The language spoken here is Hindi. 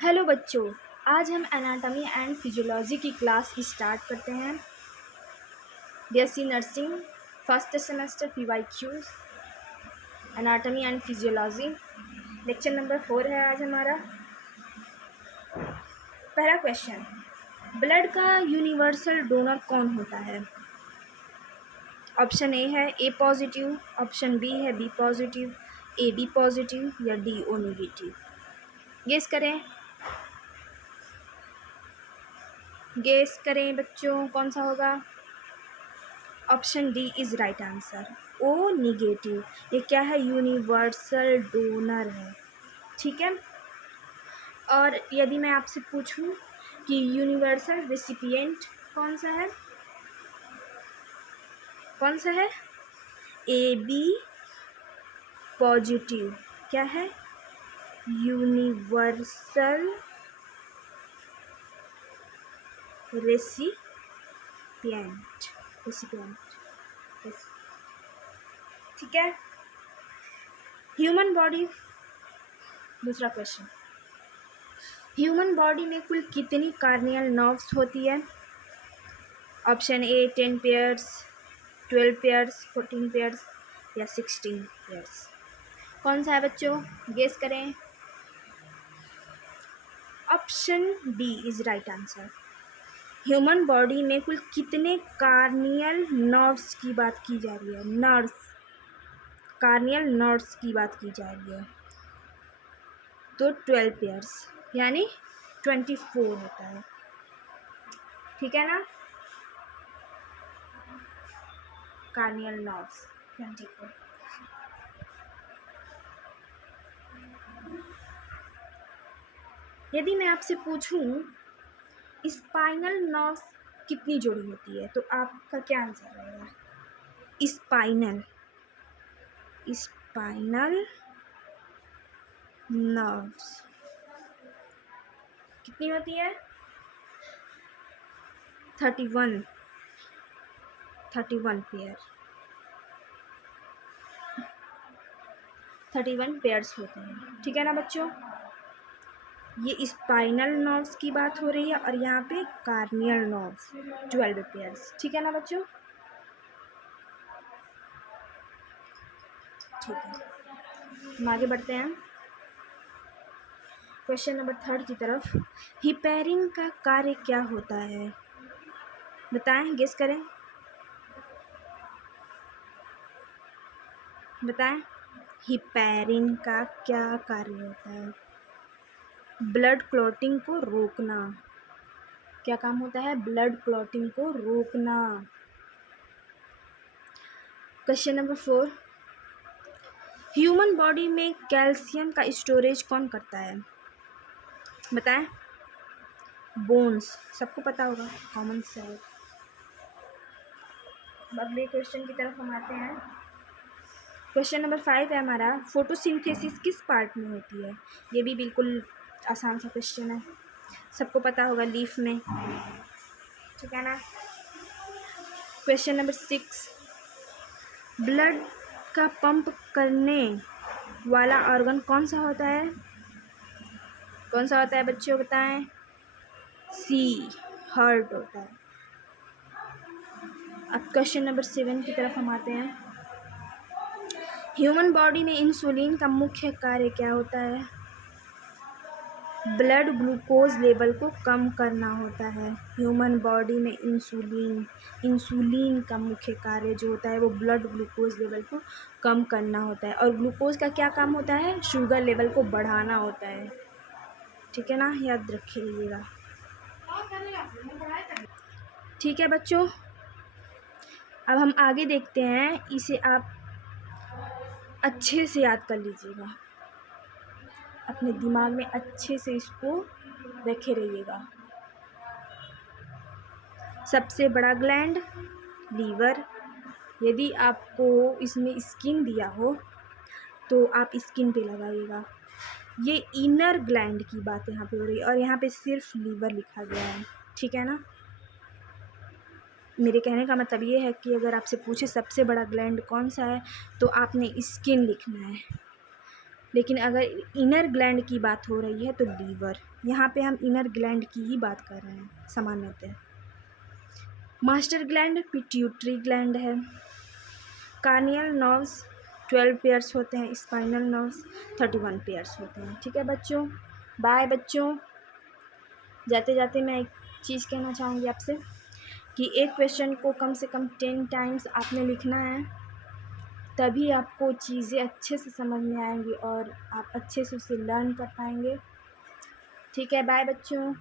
हेलो बच्चों, आज हम एनाटॉमी एंड फिजियोलॉजी की क्लास स्टार्ट करते हैं। BSc nursing first semester PYQs anatomy and physiology lecture number 4 है आज हमारा। पहला क्वेश्चन, ब्लड का यूनिवर्सल डोनर कौन होता है? ऑप्शन ए है ए पॉजिटिव, ऑप्शन बी है B positive, A B positive या डी ओ नेगेटिव। गेस करें बच्चों, कौन सा होगा? Option D is right answer, O negative. ये क्या है? यूनिवर्सल डोनर है। ठीक है। और यदि मैं आपसे पूछूं कि यूनिवर्सल रेसिपिएंट कौन सा है? A B positive. क्या है? Universal recipient. ठीक है। ह्यूमन बॉडी, दूसरा क्वेश्चन, ह्यूमन बॉडी में कुल कितनी कार्नियल नर्व्स होती है? Option A 10 pairs, 12 pairs, 14 pairs या 16 पेयर्स। कौन सा है बच्चों? गेस करें। Option D is right answer. Human body में कुल कितने कार्नियल नर्व्स की बात की जा रही है? कार्नियल नर्व्स की बात की जा रही है, तो 12 पेयर्स यानी 24 होता है। ठीक है ना? Corneal nerves 24। यदि मैं आपसे पूछूं स्पाइनल नर्व्स कितनी जोड़ी होती है, तो आपका क्या आंसर रहेगा? स्पाइनल नर्व्स कितनी होती है? 31 पेयर, 31 पेयर्स होते हैं। ठीक है ना बच्चों? ये स्पाइनल नर्व्स की बात हो रही है और यहाँ पे कार्नियल नर्व्स 12 पेयर्स। ठीक है ना बच्चों? ठीक है, हम आगे बढ़ते हैं क्वेश्चन नंबर 3 की तरफ। हिपैरिन का कार्य क्या होता है? बताएं, गेस करें, बताएं। हिपैरिन का क्या कार्य होता है? ब्लड क्लॉटिंग को रोकना। क्या काम होता है? ब्लड क्लॉटिंग को रोकना। क्वेश्चन नंबर 4, ह्यूमन बॉडी में कैल्शियम का स्टोरेज कौन करता है? बताएं। बोन्स, सबको पता होगा, कॉमन से है। अगले क्वेश्चन की तरफ हम आते हैं। क्वेश्चन नंबर 5 है हमारा, फोटोसिंथेसिस किस पार्ट में होती है? ये भी बिल्कुल आसान सा क्वेश्चन है, सबको पता होगा, लीफ में। ठीक है ना? क्वेश्चन नंबर 6, ब्लड का पंप करने वाला ऑर्गन कौन सा होता है? कौन सा होता है बच्चों, बताएं। सी, हार्ट होता है। अब क्वेश्चन नंबर 7 की तरफ हम आते हैं। ह्यूमन बॉडी में इंसुलिन का मुख्य कार्य क्या होता है? ब्लड ग्लूकोज लेवल को कम करना होता है। ह्यूमन बॉडी में इंसुलिन का मुख्य कार्य जो होता है वो ब्लड ग्लूकोज लेवल को कम करना होता है। और ग्लूकोज का क्या काम होता है? शुगर लेवल को बढ़ाना होता है। ठीक है ना? याद रखिएगा। ठीक है बच्चों, अब हम आगे देखते हैं। इसे आप अच्छे से याद कर लीजिएगा, अपने दिमाग में अच्छे से इसको रखे रहिएगा। सबसे बड़ा ग्लैंड लीवर। यदि आपको इसमें स्किन दिया हो तो आप स्किन पे लगाइएगा। ये इनर ग्लैंड की बात यहाँ पे हो रही है और यहाँ पे सिर्फ लीवर लिखा गया है। ठीक है ना? मेरे कहने का मतलब ये है कि अगर आपसे पूछे सबसे बड़ा ग्लैंड कौन सा है तो आपने स्किन लिखना है। लेकिन अगर इनर ग्लैंड की बात हो रही है तो लीवर। यहाँ पे हम इनर ग्लैंड की ही बात कर रहे हैं सामान्यतः। मास्टर ग्लैंड पिट्यूटरी ग्लैंड है। कार्नियल नर्व्स 12 पेयर्स होते हैं, स्पाइनल नर्व्स 31 पेयर्स होते हैं। ठीक है बच्चों, बाय बच्चों। जाते जाते मैं एक चीज़ कहना चाहूँगी आपसे कि एक क्वेश्चन को कम से कम 10 टाइम्स आपने लिखना है, तभी आपको चीज़ें अच्छे से समझ में आएंगी और आप अच्छे से उसे लर्न कर पाएंगे। ठीक है, बाय बच्चों।